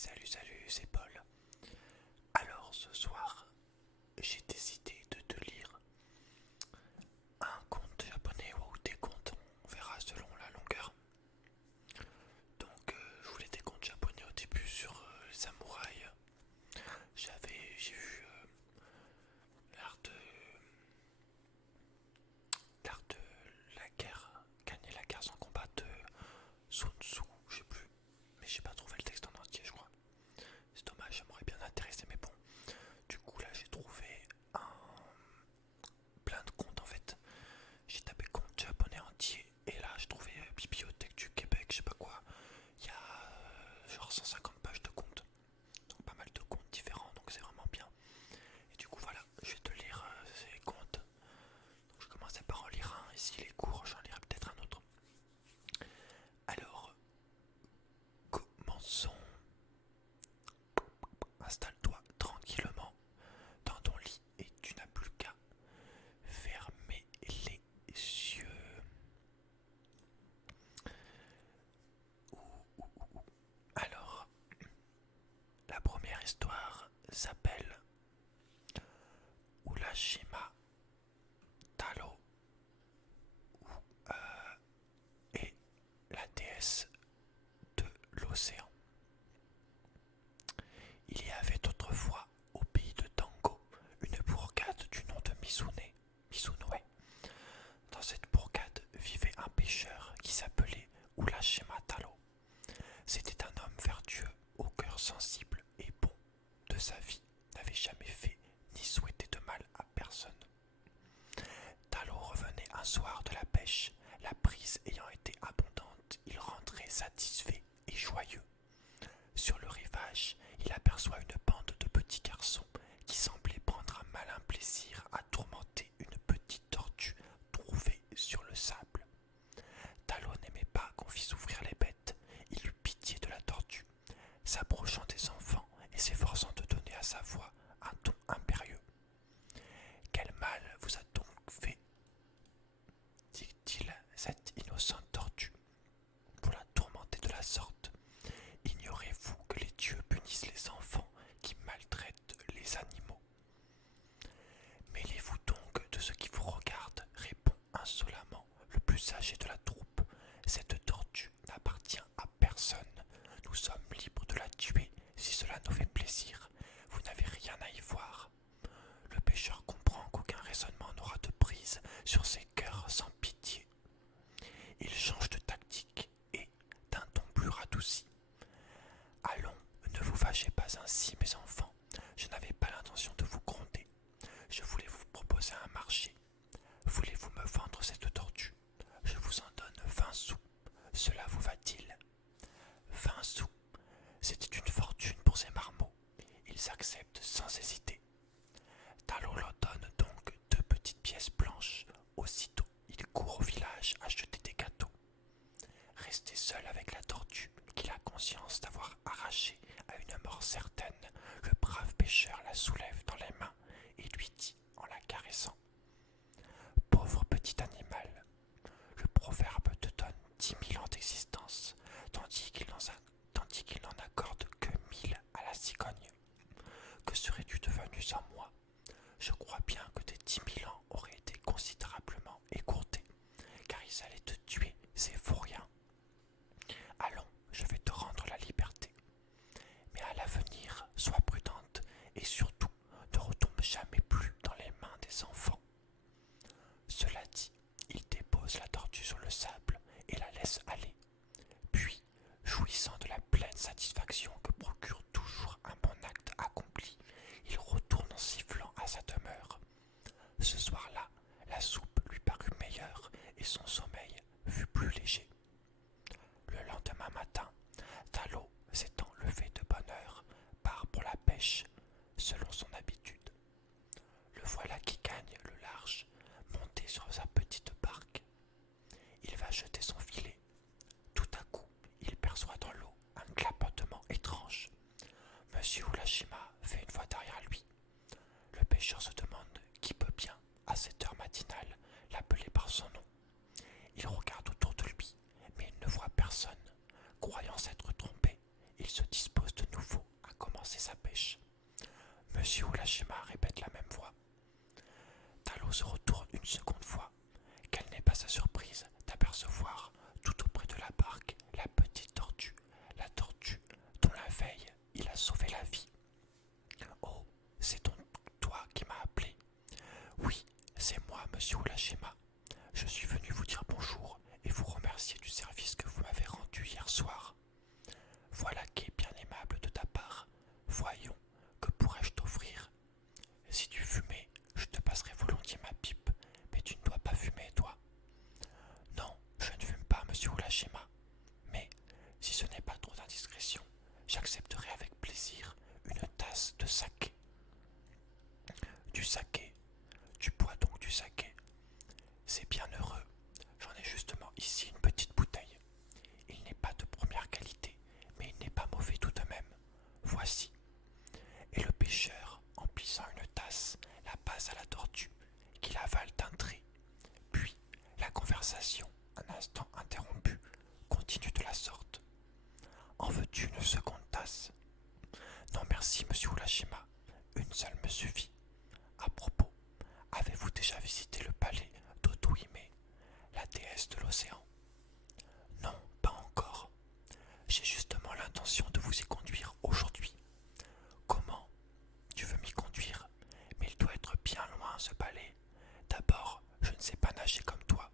Salut, c'est Paul. Alors ce soir, j'ai décidé de te lire un conte japonais ou des contes, on verra selon la longueur. Donc je voulais des contes japonais au début sur les samouraïs. J'ai vu l'art de l'art de la guerre, gagner la guerre sans combat de Sun Tzu, je sais plus, mais j'ai pas trouvé le texte en entier, je crois. C'est dommage, j'aimerais bien m'intéresser, mais bon. Du coup, là, j'ai trouvé plein de comptes en fait. J'ai tapé compte japonais entier, et là, j'ai trouvé Bibliothèque du Québec, je sais pas quoi. Il y a genre 150 pages de comptes, donc pas mal de comptes différents, donc c'est vraiment bien. Et du coup, voilà, je vais te lire ces comptes. Donc, je commençais par en lire un, et s'il est court, j'en lirai peut-être un autre. Alors, commençons. Installe-toi tranquillement dans ton lit et tu n'as plus qu'à fermer les yeux. Alors, la première histoire s'appelle Urashima Taro et la déesse de l'océan. Il y avait autrefois au pays de Tango une bourgade du nom de Mizunoe. Dans cette bourgade vivait un pêcheur qui s'appelait Urashima Taro. C'était un homme vertueux, au cœur sensible et bon de sa vie, n'avait jamais fait ni souhaité de mal à personne. Talo revenait un soir de la pêche, la prise ayant été abondante, il rentrait satisfait et joyeux. Sur le rivage, il aperçoit une bande de petits garçons qui semblaient prendre un malin plaisir à tourmenter une petite tortue trouvée sur le sable. Talo n'aimait pas qu'on fît souffrir les bêtes, il eut pitié de la tortue. S'approchant des enfants et s'efforçant de donner à sa voix un ton impérieux. Quel mal vous a donc fait, dit-il, cette innocente tortue, pour la tourmenter de la sorte? Ignorez-vous que les dieux punissent les enfants qui maltraitent les animaux? Mêlez-vous donc de ce qui vous regarde, répond insolemment le plus âgé de la troupe. Cette tortue n'appartient à personne. Nous sommes libres de la tuer si cela nous fait plaisir. Vous n'avez rien à y voir. Le pêcheur comprend qu'aucun raisonnement n'aura de prise sur ces cœurs sans pitié. Il change de tactique et, d'un ton plus radouci: Allons, ne vous fâchez pas ainsi, mes enfants. Je n'avais pas l'intention de vous gronder. Je voulais vous proposer un marché. Voulez-vous me vendre cette tortue? Je vous en donne 20 sous. Cela vous va-t-il? 20 sous. C'était une fortune pour ces marmots. Ils acceptent sans hésiter. Talo leur donne donc 2 petites pièces blanches. Aussitôt, il court au village acheter des gâteaux. Resté seul avec la tortue, qu'il a conscience d'avoir arrachée à une mort certaine, le brave pêcheur la soulève dans les mains et lui dit en la caressant: Pauvre petit animal, le proverbe te donne 10 000 ans d'existence, tandis qu'il n'en accorde que 1000 à la cigogne. Que serais-tu devenu sans moi? Je crois bien que tes 10 000 ans auraient été considérablement écourtés, car ils allaient te tuer, ces vauriens. Allons, je vais te rendre la liberté. Mais à l'avenir, sois prudente et surtout ne retombe jamais plus dans les mains des enfants. Cela dit, il conversation, un instant interrompue, continue de la sorte. En veux-tu une seconde tasse? Non merci, monsieur Urashima. Une seule me suffit. À propos, avez-vous déjà visité le palais d'Otohime, la déesse de l'océan? Non, pas encore. J'ai justement l'intention de vous y conduire aujourd'hui. Comment? Tu veux m'y conduire? Mais il doit être bien loin, ce palais. D'abord, je ne sais pas nager comme toi.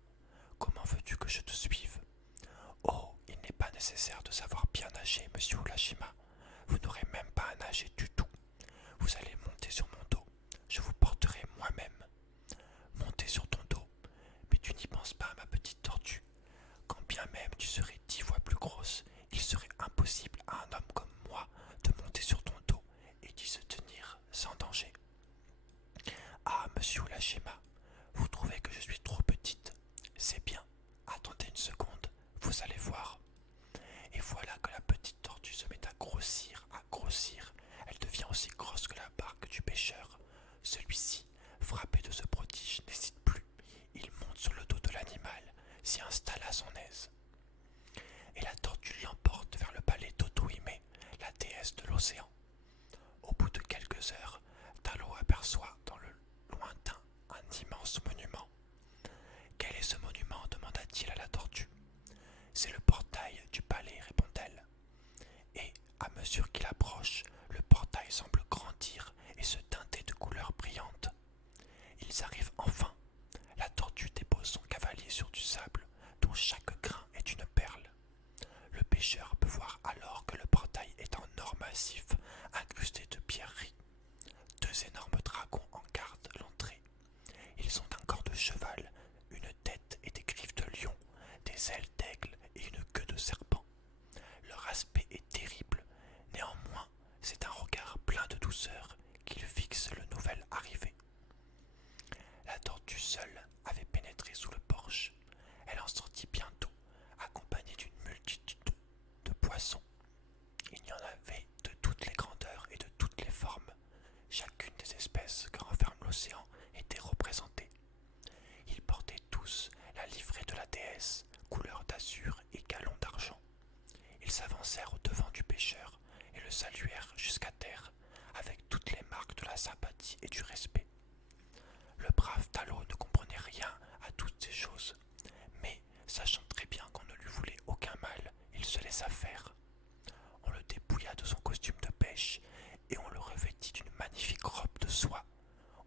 Comment veux-tu que je te suive? Oh, il n'est pas nécessaire de savoir bien nager, monsieur Urashima. Vous n'aurez même pas à nager du tout. Vous allez monter sur mon dos. Je vous porterai moi-même. Monter sur ton dos? Mais tu n'y penses pas, ma petite tortue. Quand bien même tu serais 10 fois plus grosse, il serait impossible à un homme comme moi de monter sur ton dos et d'y se tenir sans danger. Ah, monsieur Urashima, vous trouvez que je suis trop petite? C'est bien. Attendez une seconde, vous allez voir. Et voilà que la petite tortue se met à grossir, à grossir. Elle devient aussi grosse que la barque du pêcheur. Celui-ci, frappé de ce prodige, n'hésite plus. Il monte sur le dos de l'animal, s'y installe à son aise. Et la tortue l'emporte vers le palais d'Otohime, la déesse de l'océan. Au bout de quelques heures, Talo aperçoit dans le lointain un immense monument. Quel est ce monument? Demanda-t-il à la tortue. C'est le portail du palais, répond-elle. Et, à mesure qu'il approche, le portail semble grandir et se teinter de couleurs brillantes. Ils arrivent enfin. La tortue dépose son cavalier sur du sable, dont chaque grain est une perle. Le pêcheur peut voir alors que le portail est en or massif, incrusté de pierreries. Deux énormes dragons en gardent l'entrée. Ils ont un corps de cheval, une tête et des griffes de lion, des ailes d'aigle et une queue de serpent. Leur aspect est terrible, néanmoins, c'est un regard plein de douceur qu'ils fixent le nouvel arrivé. La tortue seule avait pénétré sous le porche. Elle en sortit bientôt, accompagnée d'une multitude de poissons. Il y en avait de toutes les grandeurs et de toutes les formes. Chacune des espèces que renferme l'océan était représentée. Ils portaient tous la livrée de la déesse, couleur d'azur et galons d'argent. Ils s'avancèrent au devant du pêcheur et le saluèrent jusqu'à terre, avec toutes les marques de la sympathie et du respect. Le brave Talo ne comprenait rien à toutes ces choses, mais, sachant très bien qu'on ne lui voulait aucun mal, il se laissa faire. On le dépouilla de son costume de pêche et on le revêtit d'une magnifique robe de soie.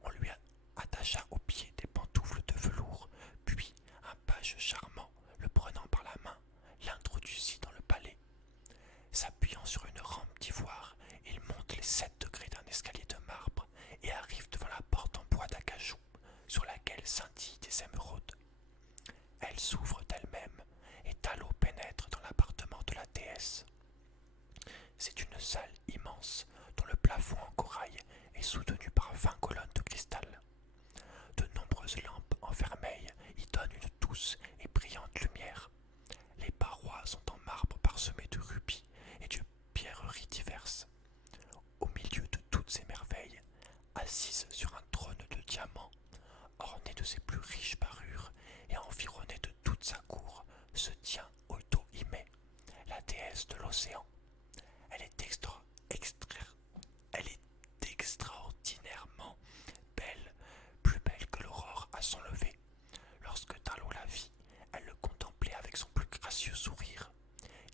On lui attacha aux pieds des pantoufles de velours, puis un page charmant, le prenant par la main, l'introduisit dans le palais. S'appuyant sur une rampe d'ivoire, il monte les 7 degrés d'un escalier de marbre et arrive devant la porte en bois d'acajou, sur laquelle scintillent des émeraudes. Elle s'ouvre d'elle-même et Talo pénètre dans l'appartement de la déesse. C'est une salle immense dont le plafond en corail est soutenu par 20 colonnes de cristal. De nombreuses lampes en vermeil y donnent une douce et brillante lumière. Les parois sont en marbre parsemées de rubis et de pierreries diverses. Au milieu de toutes ces merveilles, assise sur un trône de diamants, orné de ses plus riches parures et environné de toute sa cour, se tient Otohime, la déesse de l'océan. Elle est extraordinairement belle, plus belle que l'aurore à son lever. Lorsque Talo la vit, elle le contemplait avec son plus gracieux sourire.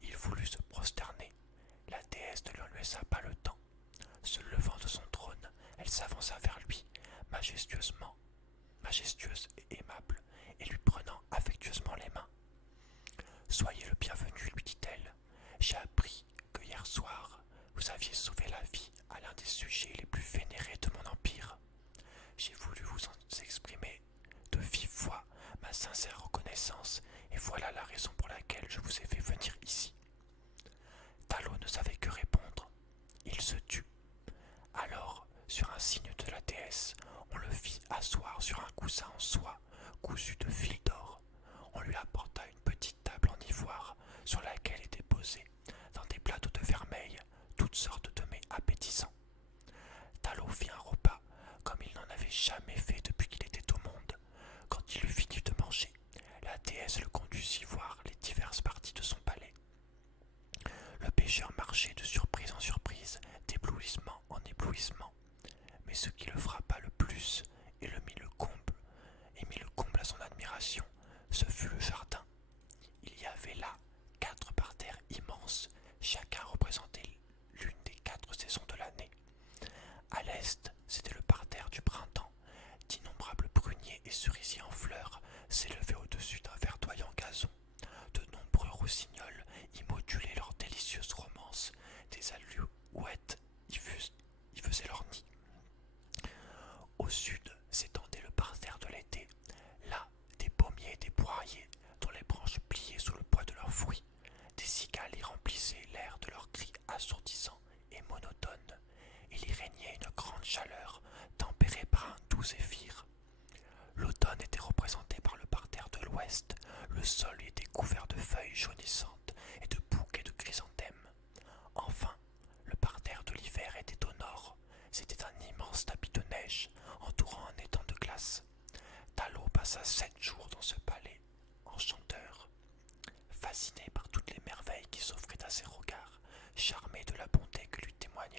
Il voulut se prosterner. La déesse ne lui laissa pas le temps. Se levant de son trône, elle s'avança vers lui, majestueuse et aimable, et lui prenant affectueusement les mains. Soyez le bienvenu, lui dit-elle. J'ai appris que hier soir, vous aviez sauvé la vie à l'un des sujets les plus vénérés de mon empire. J'ai voulu vous en exprimer de vive voix ma sincère reconnaissance, et voilà la raison pour laquelle je vous ai fait venir ici. Talo ne savait que répondre. Il se tut. Alors, sur un signe de la déesse, on le fit asseoir sur un coussin en soie, cousu de fil d'or. On lui apporta une petite table en ivoire, sur laquelle étaient posés, dans des plateaux de vermeil, toutes sortes de mets appétissants. Talo fit un repas comme il n'en avait jamais fait depuis qu'il était au monde. Quand il eut fini de manger, la déesse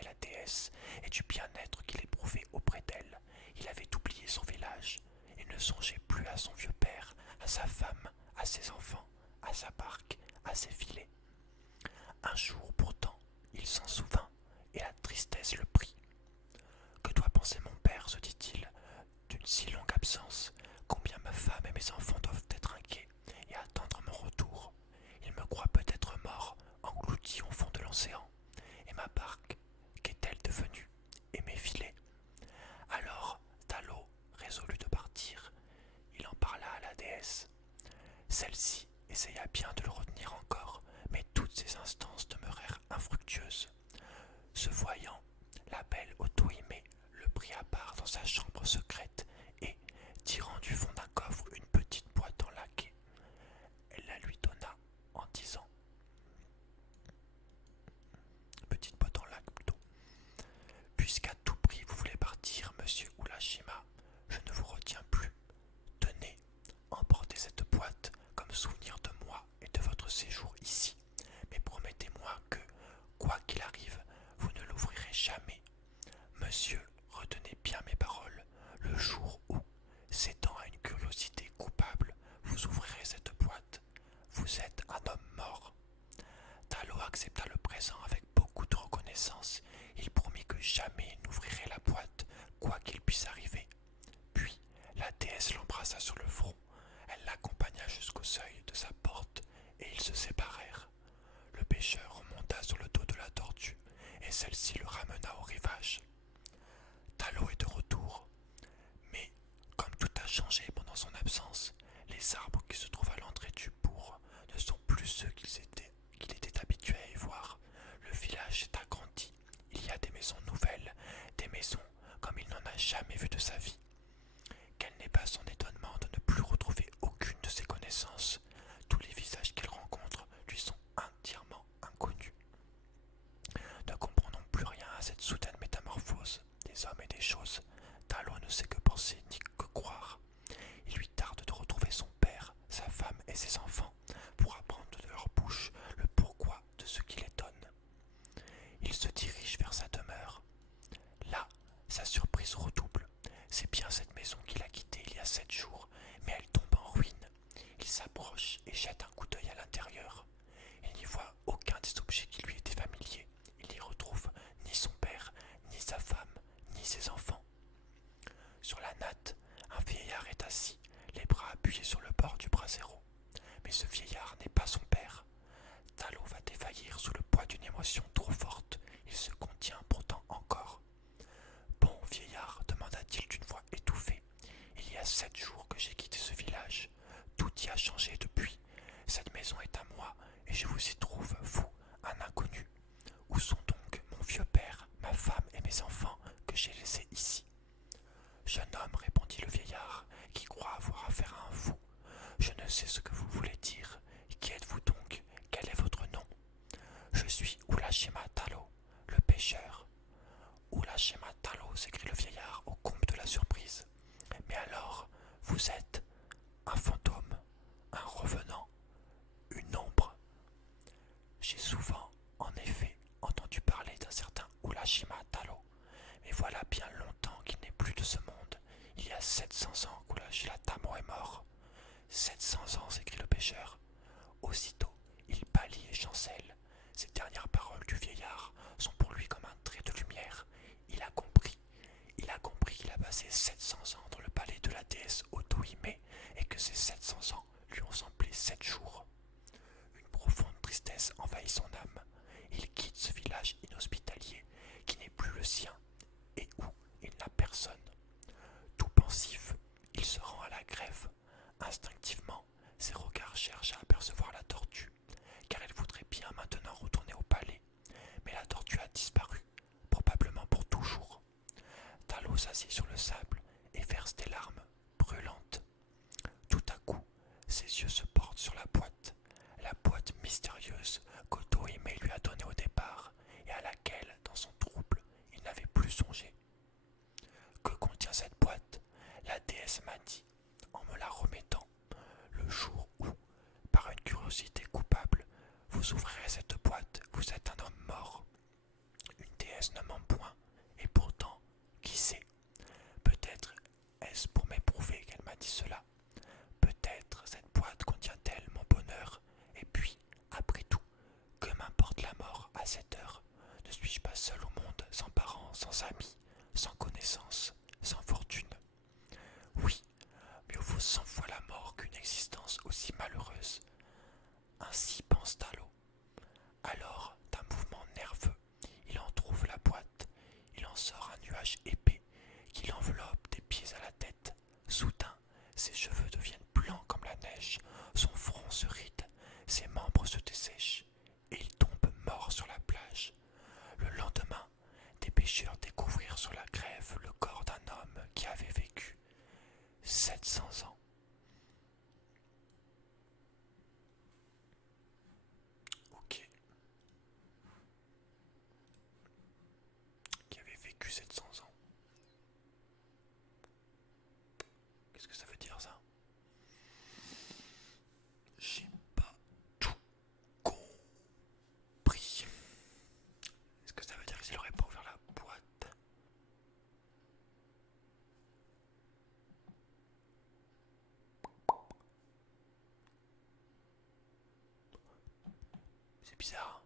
la déesse et du bien-être qu'il éprouvait auprès d'elle. Il avait oublié son village. Il ne songeait plus à son vieux père, à sa femme, à ses enfants, à sa barque, à ses filets. Un jour pourtant, il s'en souvint, et la tristesse le prit. Que doit penser mon père, se dit-il, d'une si longue absence? Combien ma femme et mes enfants doivent être inquiets et attendre mon retour? Il me croit peut-être mort, englouti au fond de l'océan. Et ma barque, qu'est-elle devenue? Et mes filets? Alors, Talo résolut de partir. Il en parla à la déesse. Celle-ci essaya bien de le retenir encore, mais toutes ses instances demeurèrent infructueuses. Se voyant, la belle Otohime le prit à part dans sa chambre secrète et, tirant du fond d'un coffre une petite boîte en laquais, elle la lui donna en disant petite boîte en lac plutôt. Puisqu'à tout prix vous voulez partir, monsieur Urashima, je ne vous retiens plus. Tenez, emportez cette boîte comme souvenir de moi et de votre séjour ici, mais promettez-moi que, quoi qu'il arrive, vous ne l'ouvrirez jamais. Monsieur, retenez bien mes paroles, le jour où, cédant à une curiosité coupable, vous ouvrirez cette boîte, vous êtes un homme mort. Talo accepta le présent avec beaucoup de reconnaissance. Il promit que jamais il n'ouvrirait la boîte, quoi qu'il puisse arriver. Puis, la déesse l'embrassa sur le front. Elle l'accompagna jusqu'au seuil de sa porte, et ils se séparèrent. Le pêcheur remonta sur le dos de la tortue, et celle-ci le ramena au rivage. Talo est de retour, mais comme tout a changé pendant son absence, les arbres qui se trouvent à l'entrée du bourg ne sont plus ceux qu'il était habitué à y voir. Le village est agrandi, il y a des maisons nouvelles, des maisons comme il n'en a jamais vu de sa vie. Quel n'est pas son étonnement de ne plus retrouver aucune de ses connaissances. Tous les visages qu'il rencontre lui sont entièrement inconnus. Ne comprenant plus rien à cette soudaine métamorphose des hommes et des choses, Talo ne sait que penser ni que croire. Il lui tarde de retrouver son père, sa femme et ses enfants pour apprendre de leur bouche le pourquoi de ce qui l'étonne. Il se dirige vers sa demeure. Là, sa surprise redouble. C'est bien cette maison qu'il a quittée il y a 7 jours, mais elle tombe en ruine. Il s'approche et jette un coup d'œil à l'intérieur. Il n'y voit aucun des objets qui lui étaient familiers. Il n'y retrouve ni son père, ni sa femme, ni ses enfants. Sur la natte, un vieillard est assis, les bras appuyés sur le bord du brasero. Mais ce vieillard n'est pas son père. Talo va défaillir sous le poids d'une émotion trop forte. Il se contient pourtant encore. Bon, vieillard, demanda-t-il d'une voix étouffée, il y a 7 jours que j'ai quitté ce village. Tout y a changé depuis. Cette maison est à moi, et je vous y trouve, vous, un inconnu. Où sont donc mon vieux père, ma femme et mes enfants que j'ai laissés ici? Jeune homme, répondit le vieillard, qui croit avoir affaire à un fou, je ne sais ce que vous voulez dire. Qui êtes-vous donc? Quel est votre nom? Je suis Urashima Talo, le pêcheur. Urashima Talo, s'écrie le vieillard au comble de la surprise. Mais alors, vous êtes un fantôme, un revenant, une ombre? J'ai souvent, en effet, entendu parler d'un certain Urashima Talo, mais voilà bien longtemps qu'il n'est plus de ce monde. Il y a 700 ans qu'Urashima Tamo est mort. 700 ans, s'écrie le pêcheur. Aussitôt, il pâlit et chancelle. Ces dernières paroles du vieillard sont pour lui comme un trait de lumière. Il a compris qu'il a passé 700 ans dans le palais de la déesse Otohime et que ces 700 ans lui ont semblé 7 jours. Une profonde tristesse envahit son âme. Il quitte ce village inhospitalier qui n'est plus le sien et où il n'a personne. Tout pensif, il se rend à la grève. Instinctivement, ses regards cherchent à apercevoir la tortue, car elle voudrait bien maintenant retourner au palais. Mais la tortue a disparu, probablement pour toujours. Talo s'assied sur le sable et verse des larmes brûlantes. Tout à coup, ses yeux se portent sur la boîte mystérieuse qu'Otohime lui a donnée au départ et à laquelle, dans son trouble, il n'avait plus songé. Que contient cette boîte? La déesse m'a dit, en me la remettant, le jour où, par une curiosité coupable, vous ouvrirez cette boîte, vous êtes un homme mort. Une déesse ne ment point, et pourtant, qui sait, peut-être est-ce pour m'éprouver qu'elle m'a dit cela. Peut-être cette boîte contient-elle mon bonheur, et puis, après tout, que m'importe la mort à cette heure? Ne suis-je pas seul au monde, sans parents, sans amis, sans connaissances, sans fortune? Oui, mieux vaut 100 fois la mort qu'une existence aussi malheureuse. Ainsi pense Talot. Alors, d'un mouvement nerveux, il en trouve la boîte, il en sort un nuage épais qui l'enveloppe des pieds à la tête. Soudain, ses cheveux deviennent blancs comme la neige, son front se ride, ses membres se dessèchent, et il tombe mort sur la plage. Le lendemain, des pêcheurs découvrirent sur la grève le corps d'un homme qui avait vécu 700 ans. Ok, qui avait vécu 700 ans. Qu'est-ce que ça veut dire ça? J'ai pas tout compris. Est-ce que ça veut dire qu'il aurait pas ouvert la boîte? C'est bizarre.